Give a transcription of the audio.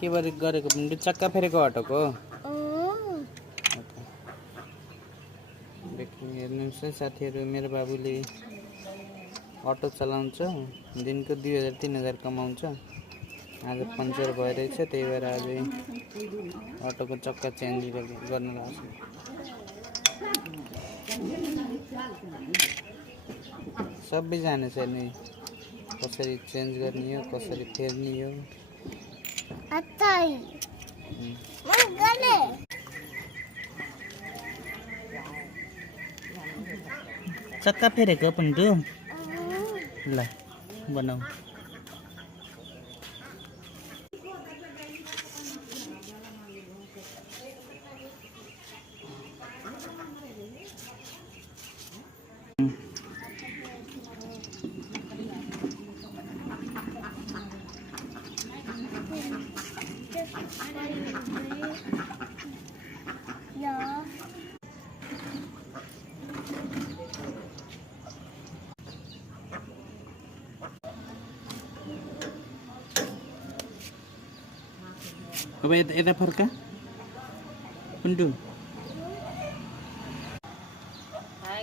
के गरेको पनि चक्का फेरेको अटोको हेर्नुहोस् है साथीहरू, मेरो बाबुले अटो चलाउँछ, दिनको 2000-3000 कमाउँछ। आज पङ्चर भइरहेछ, त्यही भएर आज अटोको चक्का चेन्ज गर्न लाग्छ। सबै जानेछ नि कसरी चेन्ज गर्ने हो, कसरी फेर्ने हो। चक्का फेरेको पनि ल बनाऊ। अब यता फर्का कुन्डु। हाय